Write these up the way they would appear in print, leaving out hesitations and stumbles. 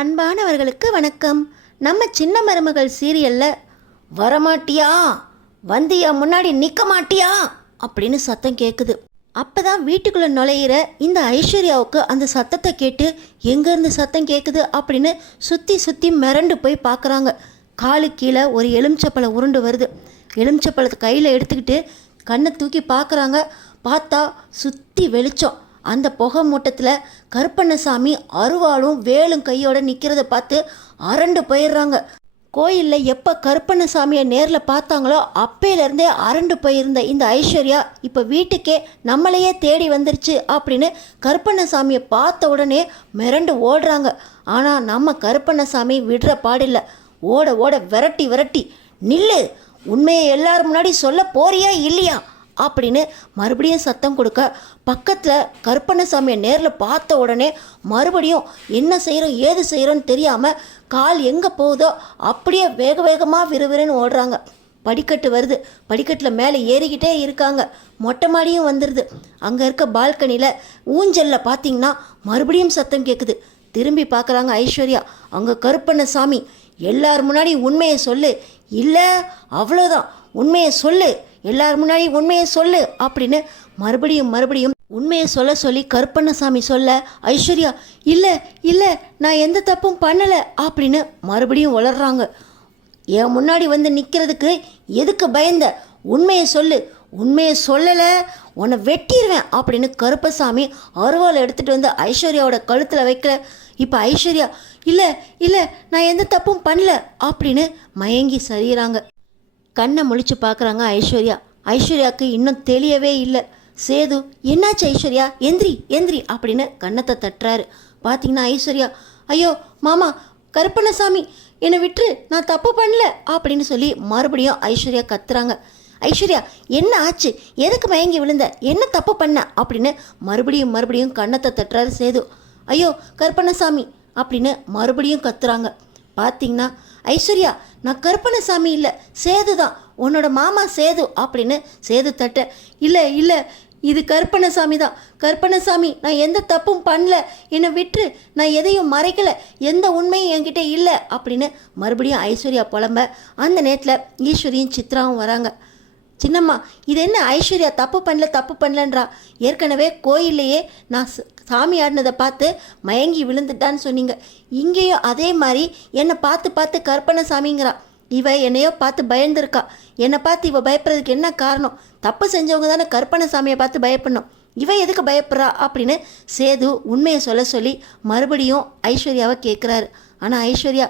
அன்பானவர்களுக்கு வணக்கம். நம்ம சின்ன மருமகள் சீரியலில் வரமாட்டியா, வந்தியா, முன்னாடி நிற்க மாட்டியா அப்படின்னு சத்தம் கேட்குது. அப்போ தான் வீட்டுக்குள்ளே நுழையிற இந்த ஐஸ்வர்யாவுக்கு அந்த சத்தத்தை கேட்டு எங்கேருந்து சத்தம் கேட்குது அப்படின்னு சுற்றி சுற்றி மிரண்டு போய் பார்க்குறாங்க. காலு கீழே ஒரு எலுமிச்சப்பழம் உருண்டு வருது. எலுமிச்சப்பழத்தை கையில் எடுத்துக்கிட்டு கண்ணை தூக்கி பார்க்குறாங்க. பார்த்தா சுற்றி வெளிச்சம். அந்த புகை மூட்டத்தில் கருப்பண்ணசாமி அருவாளும் வேலும் கையோடு நிற்கிறத பார்த்து அரண்டு போயிடுறாங்க. கோயிலில் எப்போ கருப்பண்ணசாமியை நேரில் பார்த்தாங்களோ அப்பையிலேருந்தே அரண்டு போயிருந்த இந்த ஐஸ்வர்யா இப்போ வீட்டுக்கே நம்மளையே தேடி வந்துருச்சு அப்படின்னு கருப்பண்ணசாமியை பார்த்த உடனே மிரண்டு ஓடுறாங்க. ஆனால் நம்ம கருப்பண்ணசாமி விடுற பாடில்லை. ஓட ஓட விரட்டி விரட்டி நில்லு, உண்மையை எல்லாரும் முன்னாடி சொல்ல போறியா இல்லையா அப்படின்னு மறுபடியும் சத்தம் கொடுக்க, பக்கத்தில் கருப்பண்ணசாமியை நேரில் பார்த்த உடனே மறுபடியும் என்ன செய்கிறோம் ஏது செய்கிறோன்னு தெரியாமல் கால் எங்கே போகுதோ அப்படியே வேக வேகமாக விறுவிறுன்னு ஓடுறாங்க. படிக்கட்டு வருது. படிக்கட்டில் மேலே ஏறிக்கிட்டே இருக்காங்க. மொட்டை மாடியும் வந்துடுது. அங்கே இருக்க பால்கனியில் ஊஞ்சலில் பார்த்தீங்கன்னா மறுபடியும் சத்தம் கேட்குது. திரும்பி பார்க்குறாங்க ஐஸ்வர்யா. அங்கே கருப்பண்ணசாமி, எல்லார் முன்னாடி உண்மையை சொல்லு, இல்லை அவ்வளோதான், உண்மையை சொல்லு, எல்லார் முன்னாடி உண்மையை சொல்லு அப்படின்னு மறுபடியும் உண்மையை சொல்ல சொல்லி கருப்பண்ணசாமி சொல்ல, ஐஸ்வர்யா இல்லை இல்லை நான் எந்த தப்பும் பண்ணலை அப்படின்னு மறுபடியும் வளர்றாங்க. என் முன்னாடி வந்து நிற்கிறதுக்கு எதுக்கு பயந்த, உண்மையை சொல்லு, உண்மையை சொல்லலை உன்னை வெட்டிடுவேன் அப்படின்னு கருப்பசாமி அருவாளை எடுத்துகிட்டு வந்து ஐஸ்வர்யாவோட கழுத்தில் வைக்கல. இப்போ ஐஸ்வர்யா இல்லை இல்லை நான் எந்த தப்பும் பண்ணல அப்படின்னு மயங்கி சரிகிறாங்க. கண்ணை முழிச்சு பார்க்குறாங்க ஐஸ்வர்யா. ஐஸ்வர்யாவுக்கு இன்னும் தெளியவே இல்லை. சேது, என்னாச்சு ஐஸ்வர்யா, எந்திரி எந்திரி அப்படின்னு கண்ணத்தை தட்டுறாரு. பார்த்தீங்கன்னா ஐஸ்வர்யா, ஐயோ மாமா, கருப்பண்ணசாமி என்னை விட்டுரு, நான் தப்பு பண்ணல அப்படின்னு சொல்லி மறுபடியும் ஐஸ்வர்யா கத்துறாங்க. ஐஸ்வர்யா என்ன ஆச்சு, எதுக்கு மயங்கி விழுந்த, என்ன தப்பு பண்ண அப்படின்னு மறுபடியும் கண்ணத்தை தட்டுறாரு சேது. ஐயோ கருப்பண்ணசாமி அப்படின்னு மறுபடியும் கத்துறாங்க. பார்த்தீங்கன்னா ஐஸ்வர்யா, நான் கருப்பண்ணசாமி இல்லை, சேது தான், உன்னோட மாமா சேது அப்படின்னு சேது தட்ட, இல்லை இல்லை இது கருப்பண்ணசாமி தான், கருப்பண்ணசாமி நான் எந்த தப்பும் பண்ணல, என்னை விட்டு, நான் எதையும் மறைக்கலை, எந்த உண்மையும் என்கிட்ட இல்லை அப்படின்னு மறுபடியும் ஐஸ்வர்யா புலம்ப. அந்த நேரத்தில் ஈஸ்வரியும் சித்ராவும் வராங்க. சின்னம்மா, இது என்ன ஐஸ்வர்யா தப்பு பண்ணலன்றா, ஏற்கனவே கோயிலையே நான் சாமி ஆடினதை பார்த்து மயங்கி விழுந்துட்டான்னு சொன்னீங்க, இங்கேயும் அதே மாதிரி என்னை பார்த்து கருப்பண்ணசாமிங்கிறா. இவ என்னையோ பார்த்து பயந்துருக்கா. என்னை பார்த்து இவ பயப்படுறதுக்கு என்ன காரணம், தப்பு செஞ்சவங்க தானே கருப்பண்ணசாமியை பார்த்து பயப்படணும், இவ எதுக்கு பயப்படுறா அப்படின்னு சேது உண்மையை சொல்ல சொல்லி மறுபடியும் ஐஸ்வர்யாவை கேட்குறாரு. ஆனால் ஐஸ்வர்யா,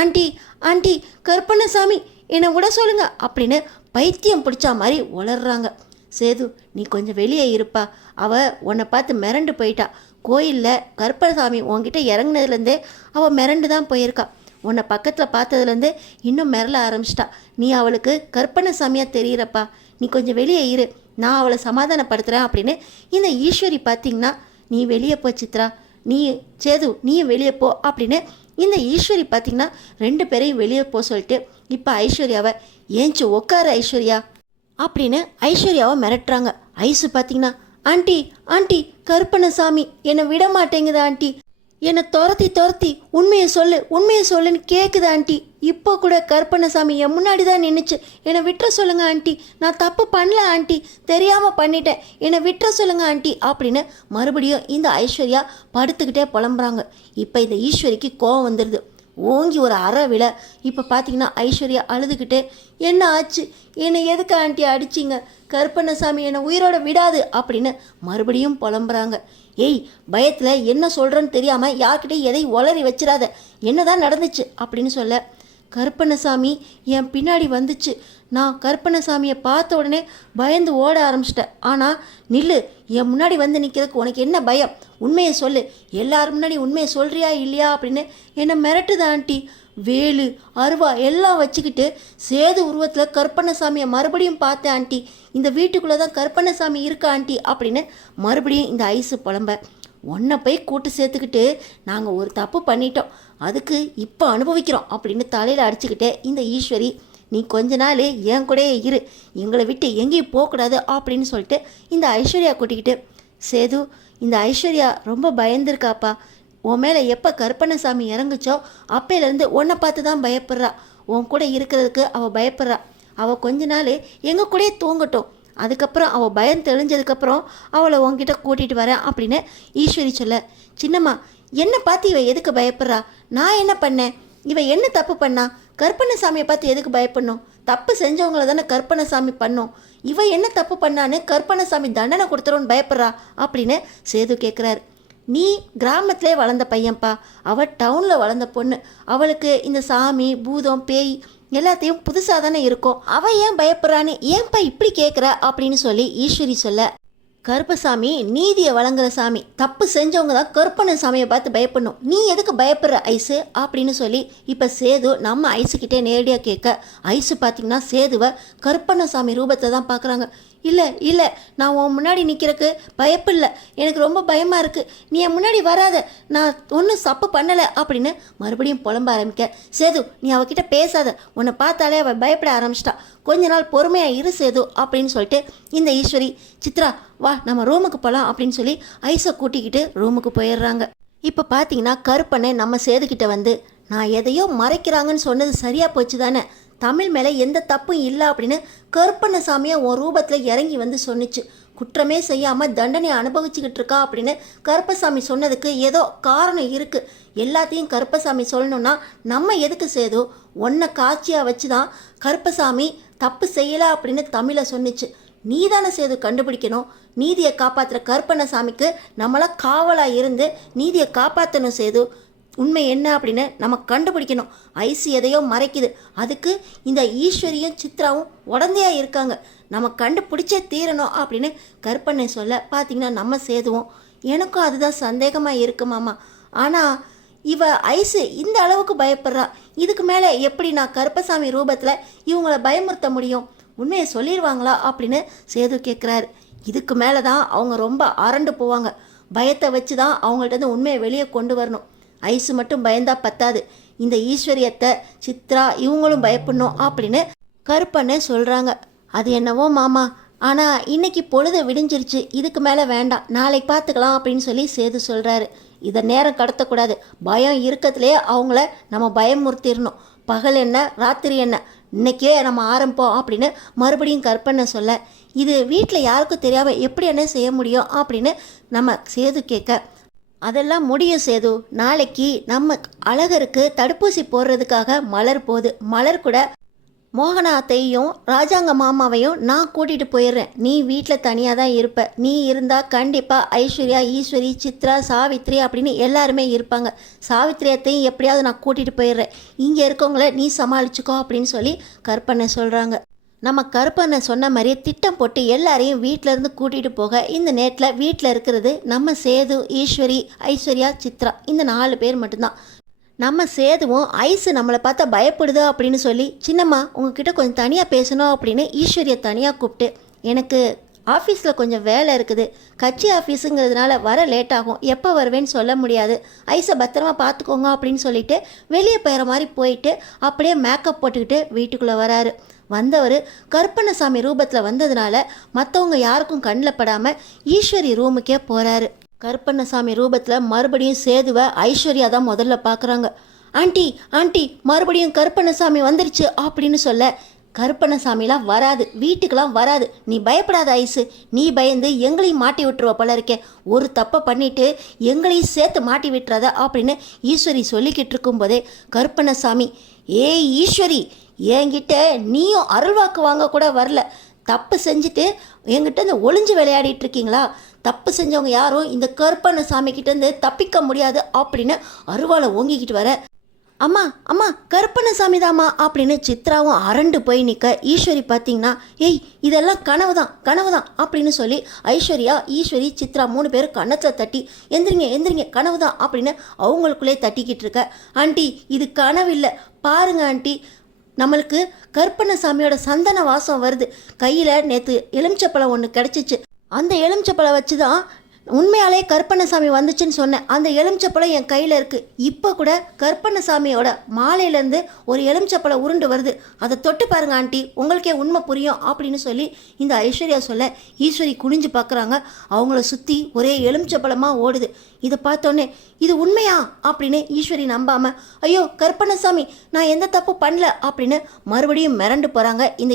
ஆண்டி கருப்பண்ணசாமி என்னை விட சொல்லுங்க அப்படின்னு பைத்தியம் பிடிச்சா மாதிரி உளர்றாங்க. சேது, நீ கொஞ்சம் வெளியே இருப்பா, அவள் உன்னை பார்த்து மிரண்டு போயிட்டா. கோயிலில் கருப்பண்ணசாமி உன்கிட்ட இறங்குனதுலேருந்தே அவள் மிரண்டு தான் போயிருக்கா. உன்னை பக்கத்தில் பார்த்ததுலேருந்து இன்னும் மிரள ஆரம்பிச்சிட்டா. நீ அவளுக்கு கருப்பண்ணசாமியாக தெரிகிறப்பா, நீ கொஞ்சம் வெளியே இரு, நான் அவளை சமாதானப்படுத்துகிறேன் அப்படின்னு இந்த ஈஸ்வரி பார்த்திங்கன்னா, நீ வெளியே போ சித்ரா, நீ சேது நீயும் வெளியே போ அப்படின்னு இந்த ஈஸ்வரி பார்த்திங்கன்னா 2 பேரையும் வெளியே போ சொல்லிட்டு இப்போ ஐஸ்வர்யாவை, ஏஞ்சி உட்காரு ஐஸ்வர்யா அப்படின்னு ஐஸ்வர்யாவை மிரட்டுறாங்க. ஐசு பார்த்திங்கன்னா, ஆண்டி கருப்பண்ணசாமி என்னை விட மாட்டேங்குது ஆண்டி, என்னை துரத்தி உண்மையை சொல்லுன்னு கேட்குது ஆண்டி, இப்போ கூட கருப்பண்ணசாமி என் முன்னாடி தான் நின்றுச்சு, என்னை விட்டுற சொல்லுங்க ஆண்டி, நான் தப்பு பண்ணல ஆண்டி, தெரியாமல் பண்ணிட்டேன், என்னை விட்டுற சொல்லுங்க ஆண்டி அப்படின்னு மறுபடியும் இந்த ஐஸ்வர்யா படுத்துக்கிட்டே புலம்புறாங்க. இப்போ இந்த ஈஸ்வரிக்கு கோவம் வந்துடுது. ஓங்கி ஒரு அரை விழ. இப்போ பார்த்தீங்கன்னா ஐஸ்வர்யா அழுதுகிட்டே, என்ன ஆச்சு, என்னை எதுக்கு ஆண்டி அடிச்சிங்க, கருப்பண்ணசாமி என்னை உயிரோட விடாது அப்படின்னு மறுபடியும் புலம்புறாங்க. ஏய், பயத்தில் என்ன சொல்கிறேன்னு தெரியாமல் யார்கிட்டையும் எதை உளறி வச்சிடாத, என்ன தான் நடந்துச்சு அப்படின்னு சொல்ல, கருப்பண்ணசாமி என் பின்னாடி வந்துச்சு, நான் கருப்பண்ணசாமியை பார்த்த உடனே பயந்து ஓட ஆரம்பிச்சிட்டேன், ஆனால் நில்லு, என் முன்னாடி வந்து நிற்கிறதுக்கு உனக்கு என்ன பயம், உண்மையை சொல்லு, எல்லாரும் முன்னாடி உண்மையை சொல்கிறியா இல்லையா அப்படின்னு என்னை மிரட்டுது ஆண்டி, வேலு அருவா எல்லாம் வச்சுக்கிட்டு சேது உருவத்தில் கருப்பண்ணசாமியை மறுபடியும் பார்த்தேன் ஆண்டி, இந்த வீட்டுக்குள்ளே தான் கருப்பண்ணசாமி இருக்கா ஆண்டி அப்படின்னு மறுபடியும் இந்த ஐஸு புலம்ப. உன்னை போய் கூட்டு சேர்த்துக்கிட்டு நாங்கள் ஒரு தப்பு பண்ணிட்டோம், அதுக்கு இப்போ அனுபவிக்கிறோம் அப்படின்னு தலையில் அடிச்சுக்கிட்டே இந்த ஈஸ்வரி, நீ கொஞ்ச நாள் என் கூடயே இரு, எங்களை விட்டு எங்கேயும் போகக்கூடாது அப்படின்னு சொல்லிட்டு இந்த ஐஸ்வர்யா கூட்டிக்கிட்டு, சேது இந்த ஐஸ்வர்யா ரொம்ப பயந்துருக்காப்பா, உன் மேலே எப்போ கருப்பண்ணசாமி இறங்குச்சோ அப்பையிலேருந்து உன்னை பார்த்து தான் பயப்படுறா. உன் கூட இருக்கிறதுக்கு அவள் பயப்படுறா. அவள் கொஞ்ச நாள் எங்கள் கூடயே தூங்கட்டும், அதுக்கப்புறம் அவள் பயம் தெளிஞ்சதுக்கப்புறம் அவளை உன்கிட்ட கூட்டிகிட்டு வரேன் அப்படின்னு ஈஸ்வரி சொல்ல, சின்னம்மா என்ன பார்த்து இவ எதுக்கு பயப்படுறா? நான் என்ன பண்ணேன்? இவ என்ன தப்பு பண்ணா? கருப்பண்ணசாமியை பார்த்து எதுக்கு பயப்படணும்? தப்பு செஞ்சவங்கள தானே கருப்பண்ணசாமி பண்ணோம். இவ என்ன தப்பு பண்ணான்னு கருப்பண்ணசாமி தண்டனை கொடுத்துருன்னு பயப்படுறா அப்படின்னு சேது கேட்குறாரு. நீ கிராமத்திலே வளர்ந்த பையன்ப்பா, அவள் டவுனில் வளர்ந்த பொண்ணு. அவளுக்கு இந்த சாமி பூதம் பேய் எல்லாத்தையும் புதுசாக தானே இருக்கும். அவள் ஏன் பயப்படுறான்னு ஏன்ப்பா இப்படி கேட்குற அப்படின்னு சொல்லி ஈஸ்வரி சொல்ல, கருப்பசாமி நீதியை வழங்குற சாமி, தப்பு செஞ்சவங்க தான் கருப்பண்ணசாமியை பார்த்து பயப்படணும். நீ எதுக்கு பயப்படுற ஐஸு அப்படின்னு சொல்லி இப்போ சேது நம்ம ஐஸுக்கிட்டே நேரடியாக கேட்க, ஐஸு பார்த்திங்கன்னா சேதுவை கருப்பண்ணசாமி ரூபத்தை தான் பார்க்குறாங்க. இல்லை இல்லை, நான் உன் முன்னாடி நிற்கிறக்கு பயப்பில்லை, எனக்கு ரொம்ப பயமாக இருக்குது, நீ என் முன்னாடி வராத, நான் ஒன்றும் தப்பு பண்ணலை அப்படின்னு மறுபடியும் புலம்ப ஆரம்பிக்க, சேது நீ அவகிட்ட பேசாத, உன்னை பார்த்தாலே அவள் பயப்பட ஆரம்பிச்சிட்டா, கொஞ்ச நாள் பொறுமையாக இரு சேது அப்படின்னு சொல்லிட்டு இந்த ஈஸ்வரி, சித்ரா வா நம்ம ரூமுக்கு போகலாம் அப்படின்னு சொல்லி ஐஸை கூட்டிக்கிட்டு ரூமுக்கு போயிடுறாங்க. இப்போ பார்த்தீங்கன்னா கருப்பண்ணை நம்ம சேதுக்கிட்ட வந்து, நான் எதையோ மறைக்கிறாங்கன்னு சொன்னது சரியாக போச்சு தானே, தமிழ் மேலே எந்த தப்பும் இல்லை அப்படின்னு கருப்பண்ணசாமியை உன் ரூபத்தில் இறங்கி வந்து சொன்னிச்சு. குற்றமே செய்யாமல் தண்டனை அனுபவிச்சுக்கிட்டு இருக்கா அப்படின்னு கருப்பசாமி சொன்னதுக்கு ஏதோ காரணம் இருக்குது. எல்லாத்தையும் கருப்பசாமி சொல்லணும்னா நம்ம எதுக்கு சேது? ஒன்றை காட்சியாக வச்சு தான் கருப்பசாமி தப்பு செய்யலை அப்படின்னு தமிழை சொன்னிச்சு. நீ தானே சேது கண்டுபிடிக்கணும். நீதியை காப்பாற்றுற கருப்பண்ணசாமிக்கு நம்மளாம் காவலாக இருந்து நீதியை காப்பாற்றணும் சேது. உண்மை என்ன அப்படின்னு நம்ம கண்டுபிடிக்கணும். ஐசி எதையோ மறைக்குது, அதுக்கு இந்த ஈஸ்வரியும் சித்ராவும் உடந்தையாக இருக்காங்க, நம்ம கண்டுபிடிச்சே தீரணும் அப்படின்னு கருப்பண்ணை சொல்ல, பார்த்திங்கன்னா நம்ம சேதுவோம், எனக்கும் அதுதான் சந்தேகமாக இருக்கு மாமா. ஆனால் இவ ஐஸு இந்த அளவுக்கு பயப்படுறா, இதுக்கு மேலே எப்படி நான் கருப்பசாமி ரூபத்தில் இவங்களை பயமுறுத்த முடியும்? உண்மையை சொல்லிடுவாங்களா அப்படின்னு சேது கேட்குறாரு. இதுக்கு மேலே தான் அவங்க ரொம்ப அரண்டு போவாங்க. பயத்தை வச்சு தான் அவங்கள்ட்ட உண்மையை வெளியே கொண்டு வரணும். ஐஸு மட்டும் பயந்தா பத்தாது, இந்த ஈஸ்வரியத்தை சித்ரா இவங்களும் பயப்படணும் அப்படின்னு கருப்பண்ணே சொல்கிறாங்க. அது என்னவோ மாமா, ஆனால் இன்னைக்கு பொழுது விடிஞ்சிருச்சு, இதுக்கு மேலே வேண்டாம், நாளைக்கு பார்த்துக்கலாம் அப்படின்னு சொல்லி சேது சொல்கிறாரு. இதை நேரம் கடத்தக்கூடாது, பயம் இருக்கத்துலேயே அவங்கள நம்ம பயமுறுத்திடணும். பகல் என்ன ராத்திரி என்ன, இன்னைக்கே நம்ம ஆரம்பிப்போம் அப்படின்னு மறுபடியும் கற்பனை சொல்ல, இது வீட்டில் யாருக்கும் தெரியாமல் எப்படி என்ன செய்ய முடியும் அப்படின்னு நம்ம சேது கேட்க, அதெல்லாம் முடியும் சேது, நாளைக்கு நம்ம அழகருக்கு தடுப்பூசி போடுறதுக்காக மலர் போகுது, மலர் கூட மோகனாத்தையும் ராஜாங்க மாமாவையும் நான் கூட்டிகிட்டு போயிடுறேன், நீ வீட்டில் தனியாக தான் இருப்ப, நீ இருந்தால் கண்டிப்பாக ஐஸ்வர்யா ஈஸ்வரி சித்ரா சாவித்ரி அப்படின்னு எல்லாருமே இருப்பாங்க, சாவித்ரியத்தையும் எப்படியாவது நான் கூட்டிகிட்டு போயிடுறேன், இங்கே இருக்கவங்கள நீ சமாளிச்சுக்கோ அப்படின்னு சொல்லி கற்பனை சொல்கிறாங்க. நம்ம கருப்பண்ணை சொன்ன மாதிரியே திட்டம் போட்டு எல்லாரையும் வீட்டிலேருந்து கூட்டிகிட்டு போக இந்த நேரத்தில் வீட்டில் இருக்கிறது நம்ம சேது ஈஸ்வரி ஐஸ்வர்யா சித்ரா, இந்த 4 பேர் மட்டும்தான். நம்ம சேதுவும் ஐஸு நம்மளை பார்த்தா பயப்படுது அப்படின்னு சொல்லி, சின்னம்மா உங்ககிட்ட கொஞ்சம் தனியாக பேசணும் அப்படின்னு ஈஸ்வரியை தனியாக கூப்பிட்டு, எனக்கு ஆஃபீஸில் கொஞ்சம் வேலை இருக்குது, கட்சி ஆஃபீஸுங்கிறதுனால வர லேட் ஆகும், எப்போ வருவேன்னு சொல்ல முடியாது, ஐஸை பத்திரமா பார்த்துக்கோங்க அப்படின்னு சொல்லிட்டு வெளியே போயிற மாதிரி போயிட்டு அப்படியே மேக்கப் போட்டுக்கிட்டு வீட்டுக்குள்ளே வராரு. வந்தவர் கருப்பண்ணசாமி ரூபத்தில் வந்ததுனால மற்றவங்க யாருக்கும் கண்ணில் படாமல் ஈஸ்வரி ரூமுக்கே போகிறாரு. கருப்பண்ணசாமி ரூபத்தில் மறுபடியும் சேதுவை ஐஸ்வர்யா தான் முதல்ல பார்க்குறாங்க. ஆண்டி ஆண்டி மறுபடியும் கருப்பண்ணசாமி வந்துருச்சு அப்படின்னு சொல்ல, கருப்பண்ணசாமிலாம் வராது, வீட்டுக்கெல்லாம் வராது, நீ பயப்படாத ஐஸு, நீ பயந்து எங்களையும் மாட்டி விட்டுருவ போல இருக்கே, ஒரு தப்பை பண்ணிட்டு எங்களையும் சேர்த்து மாட்டி விட்டுறத அப்படின்னு ஈஸ்வரி சொல்லிக்கிட்டு இருக்கும்போதே கருப்பண்ணசாமி, ஏய் ஈஸ்வரி, என்கிட்ட நீயும் அருள்வாக்கு வாங்க கூட வரல, தப்பு செஞ்சுட்டு என்கிட்ட இந்த ஒளிஞ்சு விளையாடிட்டு இருக்கீங்களா, தப்பு செஞ்சவங்க யாரும் இந்த கருப்பண்ணசாமி கிட்டேருந்து தப்பிக்க முடியாது அப்படின்னு அருவாளை ஓங்கிக்கிட்டு வர, அம்மா அம்மா கருப்பண்ணசாமி தாம்மா அப்படின்னு சித்ராவும் அரண்டு போய் நிற்க, ஈஸ்வரி பார்த்தீங்கன்னா ஏய் இதெல்லாம் கனவு தான் அப்படின்னு சொல்லி ஐஸ்வர்யா ஈஸ்வரி சித்ரா 3 பேரும் கன்னத்தில் தட்டி, எந்திரிங்க எந்திரிங்க கனவு தான் அப்படின்னு அவங்களுக்குள்ளே தட்டிக்கிட்டு இருக்க, ஆண்டி இது கனவு இல்லை பாருங்க ஆண்டி, நம்மளுக்கு கருப்பண்ணசாமியோட சந்தன வாசம் வருது, கையில் நேற்று எலுமிச்சப்பழம் ஒன்று கிடச்சிச்சு, அந்த எலுமிச்சப்பழம் வச்சு தான் உண்மையாலே கருப்பண்ணசாமி வந்துச்சுன்னு சொன்னேன், அந்த எலுமிச்சப்பழம் என் கையில் இருக்குது, இப்போ கூட கருப்பண்ணசாமியோட மாலையிலேருந்து ஒரு எலுமிச்சப்பழம் உருண்டு வருது, அதை தொட்டு பாருங்க ஆண்டி, உங்களுக்கே உண்மை புரியும் அப்படின்னு சொல்லி இந்த ஐஸ்வர்யா சொல்ல, ஈஸ்வரி குனிஞ்சு பார்க்குறாங்க, அவங்கள சுற்றி ஒரே எலுமிச்சப்பழமாக ஓடுது. இதை பார்த்தோன்னே இது உண்மையா அப்படின்னு ஈஸ்வரி நம்பாம, ஐயோ கருப்பண்ணசாமி நான் எந்த தப்பு பண்ணல அப்படின்னு மறுபடியும் மிரண்டு போகிறாங்க இந்த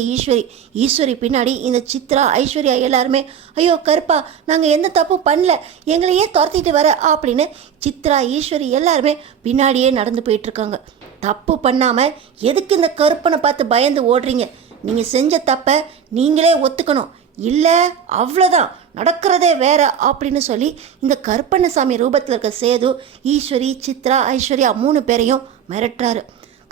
ஈஸ்வரி பின்னாடி இந்த சித்ரா ஐஸ்வர்யா எல்லாருமே, ஐயோ கருப்பா நாங்கள் எந்த தப்பு பண்ணல, எங்களையே துரத்திட்டு வர அப்படின்னு சித்ரா ஈஸ்வரி எல்லாருமே பின்னாடியே நடந்து போயிட்டுருக்காங்க. தப்பு பண்ணாமல் எதுக்கு இந்த கருப்பனை பார்த்து பயந்து ஓடுறீங்க? நீங்கள் செஞ்ச தப்பை நீங்களே ஒத்துக்கணும், இல்லை அவ்வளோதான், நடக்கிறதே வேற அப்படின்னு சொல்லி இந்த கருப்பண்ணசாமி ரூபத்தில் இருக்க சேது ஈஸ்வரி சித்ரா ஐஸ்வர்யா 3 பேரையும் மிரட்டுறாரு.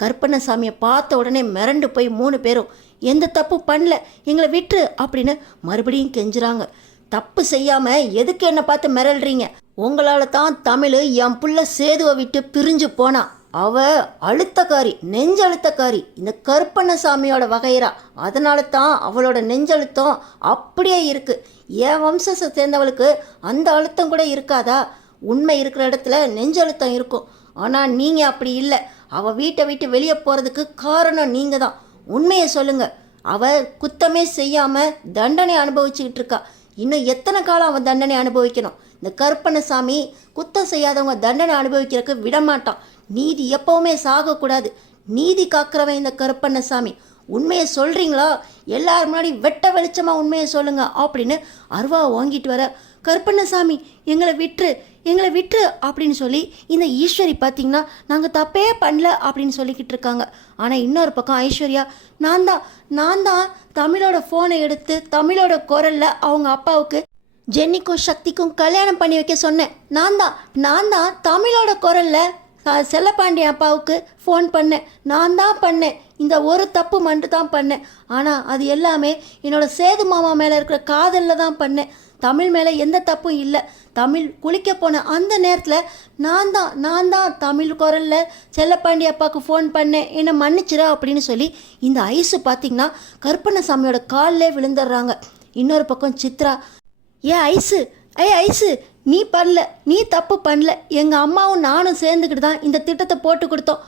கருப்பண்ணசாமியை பார்த்த உடனே மிரண்டு போய் 3 பேரும் எந்த தப்பு பண்ணல, எங்களை விட்டுரு அப்படின்னு மறுபடியும் கெஞ்சுறாங்க. தப்பு செய்யாமல் எதுக்கு என்னை பார்த்து மிரள்றீங்க? உங்களால் தான் தமிழ் என் புள்ள சேதுவை விட்டு பிரிஞ்சு போனா. அவ அழுத்தக்காரி, நெஞ்சழுத்தக்காரி, இந்த கருப்பண்ணசாமியோட வகைரா. அதனால தான் அவளோட நெஞ்சழுத்தம் அப்படியே இருக்கு. என் வம்சத்தை சேர்ந்தவளுக்கு அந்த அழுத்தம் கூட இருக்காதா? உண்மை இருக்கிற இடத்துல நெஞ்சழுத்தம் இருக்கும். ஆனால் நீங்கள் அப்படி இல்லை. அவள் வீட்டை விட்டு வெளியே போகிறதுக்கு காரணம் நீங்கள் தான். உண்மையை சொல்லுங்க. அவள் குத்தமே செய்யாமல் தண்டனை அனுபவிச்சுக்கிட்டு இருக்கா. இன்னும் எத்தனை காலம் அவன் தண்டனை அனுபவிக்கணும்? இந்த கருப்பண்ணசாமி குத்தம் செய்யாதவங்க தண்டனை அனுபவிக்கிறதுக்கு விடமாட்டான். நீதி எப்பவுமே சாகக்கூடாது. நீதி காக்கிறவன் இந்த கருப்பண்ணசாமி. உண்மையை சொல்கிறீங்களா? எல்லாரும் முன்னாடி வெட்ட வெளிச்சமாக உண்மையை சொல்லுங்க அப்படின்னு அருவா வாங்கிட்டு வர, கருப்பண்ணசாமி எங்களை விட்டுரு அப்படின்னு சொல்லி இந்த ஈஸ்வரி பார்த்திங்கன்னா நாங்கள் தப்பே பண்ணல அப்படின்னு சொல்லிக்கிட்டு இருக்காங்க. ஆனால் இன்னொரு பக்கம் ஐஸ்வர்யா, நான் தான் தமிழோட ஃபோனை எடுத்து தமிழோட குரலில் அவங்க அப்பாவுக்கு ஜென்னிக்கும் சக்திக்கும் கல்யாணம் பண்ணி வைக்க சொன்னேன். நான் தான் தமிழோட குரலில் செல்லப்பாண்டியன் அப்பாவுக்கு ஃபோன் பண்ணேன். நான் தான் பண்ணேன். இந்த ஒரு தப்பு மட்டும் தான் பண்ணேன். ஆனால் அது எல்லாமே என்னோடய சேது மாமா மேலே இருக்கிற காதலில் தான் பண்ணேன். தமிழ் மேலே எந்த தப்பும் இல்லை. தமிழ் குளிக்க போன அந்த நேரத்தில் நான் தான் தமிழ் குரலில் செல்லப்பாண்டி அப்பாவுக்கு ஃபோன் பண்ணேன், என்னை மன்னிச்சிரா அப்படின்னு சொல்லி இந்த ஐஸு பார்த்திங்கன்னா கருப்பண்ணசாமியோட காலிலே விழுந்துடுறாங்க. இன்னொரு பக்கம் சித்ரா, ஐஸு நீ பண்ணல, நீ தப்பு பண்ணல. எங்கள் அம்மாவும் நானும் சேர்ந்துக்கிட்டு தான் இந்த திட்டத்தை போட்டு கொடுத்தோம்.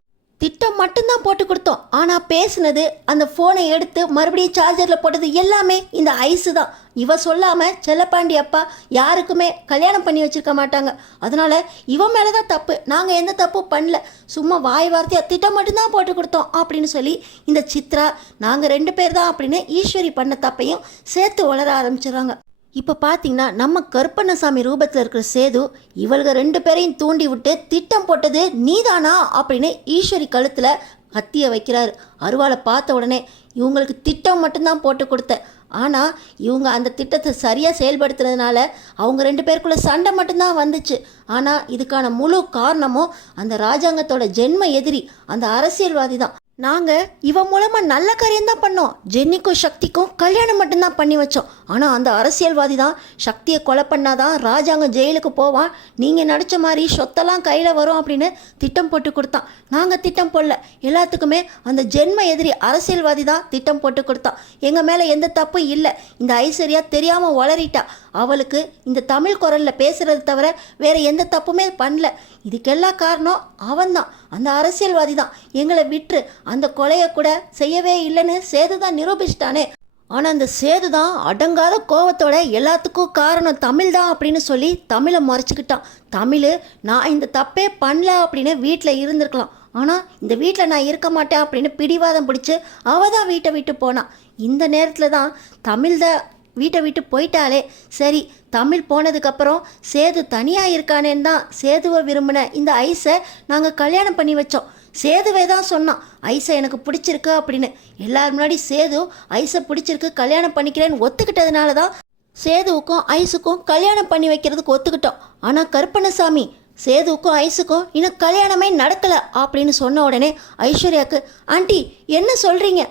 திட்டம் மட்டும்தான் போட்டு கொடுத்தோம். ஆனால் பேசுனது, அந்த ஃபோனை எடுத்து மறுபடியும் சார்ஜரில் போட்டது எல்லாமே இந்த ஐஸு தான். இவ சொல்லாமல் செல்லப்பாண்டி அப்பா யாருக்குமே கல்யாணம் பண்ணி வச்சுருக்க மாட்டாங்க. அதனால் இவன் மேலே தான் தப்பு. நாங்கள் எந்த தப்பும் பண்ணல, சும்மா வாய் வார்த்தையாக திட்டம் மட்டும்தான் போட்டு கொடுத்தோம் அப்படின்னு சொல்லி இந்த சித்ரா நாங்கள் 2 பேர் தான் அப்படின்னு ஈஸ்வரி பண்ண தப்பையும் சேர்த்து வளர ஆரம்பிச்சிடுறாங்க. இப்போ பார்த்தீங்கன்னா நம்ம கருப்பண்ணசாமி ரூபத்தில் இருக்கிற சேது இவளுக 2 பேரையும் தூண்டி விட்டு திட்டம் போட்டது நீதானா அப்படின்னு ஈஸ்வரி கழுத்தில் கத்தியை வைக்கிறாரு. அருவாளை பார்த்த உடனே, இவங்களுக்கு திட்டம் மட்டும்தான் போட்டு கொடுத்தேன். ஆனால் இவங்க அந்த திட்டத்தை சரியாக செயல்படுத்துறதுனால அவங்க 2 பேருக்குள்ளே சண்டை மட்டும்தான் வந்துச்சு. ஆனால் இதுக்கான முழு காரணமும் அந்த ராஜாங்கத்தோட ஜென்ம எதிரி அந்த அரசியல்வாதி தான். நாங்கள் இவன் மூலமாக நல்ல காரியம்தான் பண்ணோம். ஜென்னிக்கும் சக்திக்கும் கல்யாணம் மட்டும்தான் பண்ணி வச்சோம். ஆனால் அந்த அரசியல்வாதி தான் சக்தியை கொலை பண்ணாதான் ராஜாங்கம் ஜெயிலுக்கு போவான், நீங்கள் நினச்ச மாதிரி சொத்தெல்லாம் கையில் வரும் அப்படின்னு திட்டம் போட்டு கொடுத்தான். நாங்கள் திட்டம் போடல. எல்லாத்துக்குமே அந்த ஜென்ம எதிரி அரசியல்வாதி தான் திட்டம் போட்டு கொடுத்தான். எங்கள் மேலே எந்த தப்பும் இல்லை. இந்த ஐஸ்வர்யா தெரியாமல் வளரிட்டா. அவளுக்கு இந்த தமிழ் குரலில் பேசுகிறது தவிர வேறு எந்த தப்புமே பண்ணல. இதுக்கெல்லாம் காரணம் அவன்தான், அந்த அரசியல்வாதி தான். எங்களை விட்டு அந்த கொலையை கூட செய்யவே இல்லைன்னு சேது தான் நிரூபிச்சிட்டானே. ஆனால் அந்த சேது தான் அடங்காத கோவத்தோட எல்லாத்துக்கும் காரணம் தமிழ் தான் அப்படின்னு சொல்லி தமிழை மறைச்சிக்கிட்டான். தமிழ் நான் இந்த தப்பே பண்ணல அப்படின்னு வீட்டில் இருந்திருக்கலாம். ஆனால் இந்த வீட்டில் நான் இருக்க மாட்டேன் அப்படின்னு பிடிவாதம் பிடிச்சி அவள் தான் வீட்டை விட்டு போனான். இந்த நேரத்தில் தான் தமிழ் தான் வீட்டை விட்டு போயிட்டாலே. சரி, தமிழ் போனதுக்கப்புறம் சேது தனியாக இருக்கானேன்னு தான் சேதுவை விரும்பின இந்த ஐஸை நாங்கள் கல்யாணம் பண்ணி வச்சோம். சேதுவே தான் சொன்னான் ஐஸை எனக்கு பிடிச்சிருக்கு அப்படின்னு. எல்லாரும் முன்னாடி சேது ஐஸை பிடிச்சிருக்கு கல்யாணம் பண்ணிக்கிறேன்னு ஒத்துக்கிட்டதுனால தான் சேதுவுக்கும் ஐஸுக்கும் கல்யாணம் பண்ணி வைக்கிறதுக்கு ஒத்துக்கிட்டோம். ஆனால் கருப்பண்ணசாமி சேதுவுக்கும் ஐஸுக்கும் இன்னும் கல்யாணமே நடக்கலை அப்படின்னு சொன்ன உடனே ஐஸ்வர்யாவுக்கு, ஆண்டி என்ன சொல்கிறீங்க?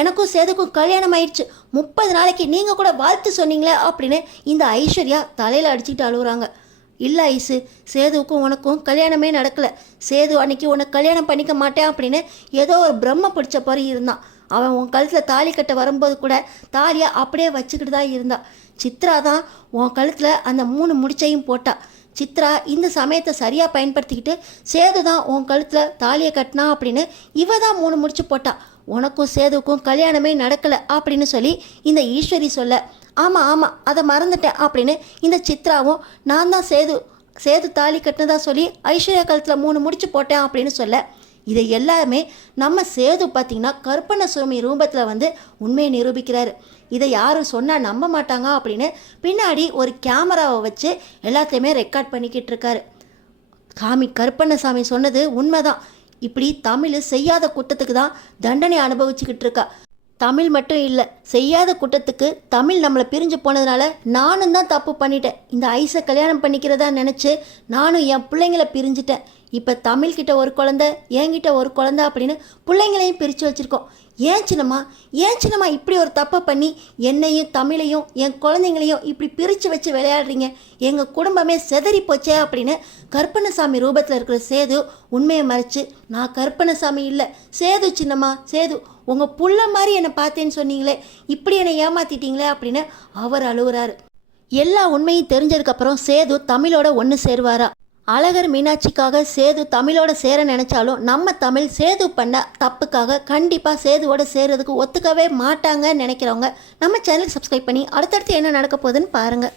எனக்கும் சேதுக்கும் கல்யாணம் ஆயிடுச்சு, 30 நாளைக்கு நீங்கள் கூட வாழ்த்து சொன்னீங்களே அப்படின்னு இந்த ஐஸ்வர்யா தலையில் அடிச்சுக்கிட்டு அழுகுறாங்க. இல்லை ஐஸு, சேதுவுக்கும் உனக்கும் கல்யாணமே நடக்கலை. சேது அன்னைக்கு உனக்கு கல்யாணம் பண்ணிக்க மாட்டேன் அப்படின்னு ஏதோ ஒரு பிரம்ம பிடிச்ச மாதிரி இருந்தான். அவன் உன் கழுத்தில் தாலி கட்ட வரும்போது கூட தாலியை அப்படியே வச்சுக்கிட்டு தான் இருந்தான். சித்ரா தான் உன் கழுத்தில் அந்த 3 முடிச்சையும் போட்டா. சித்ரா இந்த சமயத்தை சரியாக பயன்படுத்திக்கிட்டு சேது தான் உன் கழுத்தில் தாலியை கட்டினா அப்படின்னு இவ தான் 3 முடிச்சு போட்டா. உனக்கும் சேதுவுக்கும் கல்யாணமே நடக்கலை அப்படின்னு சொல்லி இந்த ஈஸ்வரி சொல்ல, ஆமாம் அதை மறந்துட்டேன் அப்படின்னு இந்த சித்ராவும் நான் தான் சேது தாலி கட்டினதா சொல்லி ஐஸ்வர்யா கழுத்தில் 3 முடிச்சு போட்டேன் அப்படின்னு சொல்ல, இதை எல்லாமே நம்ம சேது பார்த்திங்கன்னா கற்பனை சுவாமி ரூபத்தில் வந்து உண்மையை நிரூபிக்கிறாரு. இதை யாரும் சொன்னால் நம்ப மாட்டாங்க அப்படின்னு பின்னாடி ஒரு கேமராவை வச்சு எல்லாத்தையுமே ரெக்கார்ட் பண்ணிக்கிட்டு இருக்காரு. கருப்பண்ணசாமி சொன்னது உண்மைதான். இப்படி தமிழ் செய்யாத குற்றத்துக்கு தான் தண்டனை அனுபவிச்சுக்கிட்டு இருக்கா. தமிழ் மட்டும் இல்லை, செய்யாத குற்றத்துக்கு தமிழ் நம்மளை பிரிஞ்சு போனதுனால நானும் தான் தப்பு பண்ணிட்டேன். இந்த ஐஸை கல்யாணம் பண்ணிக்கிறதா நினச்சி நானும் என் பிள்ளைங்களை பிரிஞ்சுட்டேன். இப்போ தமிழ்கிட்ட ஒரு குழந்தை, என்கிட்ட ஒரு குழந்தை அப்படின்னு பிள்ளைங்களையும் பிரித்து வச்சுருக்கோம். ஏன் சின்னம்மா இப்படி ஒரு தப்பை பண்ணி என்னையும் தமிழையும் என் குழந்தைங்களையும் இப்படி பிரித்து வச்சு விளையாடுறீங்க? எங்கள் குடும்பமே செதறி போச்சே அப்படின்னு கருப்பண்ணசாமி ரூபத்தில் இருக்கிற சேது உண்மையை மறைச்சு, நான் கருப்பண்ணசாமி இல்லை, சேது சின்னம்மா, சேது, உங்கள் புள்ள மாதிரி என்னை பார்த்தேன்னு சொன்னீங்களே, இப்படி என்னை ஏமாற்றிட்டீங்களே அப்படின்னு அவர் அழுகுறாரு. எல்லா உண்மையும் தெரிஞ்சதுக்கப்புறம் சேது தமிழோட ஒன்று சேருவாரா? அழகர் மீனாட்சிக்காக சேது தமிழோட சேர நினச்சாலும் நம்ம தமிழ் சேது பண்ண தப்புக்காக கண்டிப்பாக சேதுவோட சேர்றதுக்கு ஒத்துக்கவே மாட்டாங்கன்னு நினைக்கிறவங்க நம்ம சேனலுக்கு சப்ஸ்கிரைப் பண்ணி அடுத்தடுத்து என்ன நடக்க போகுதுன்னு பாருங்கள்.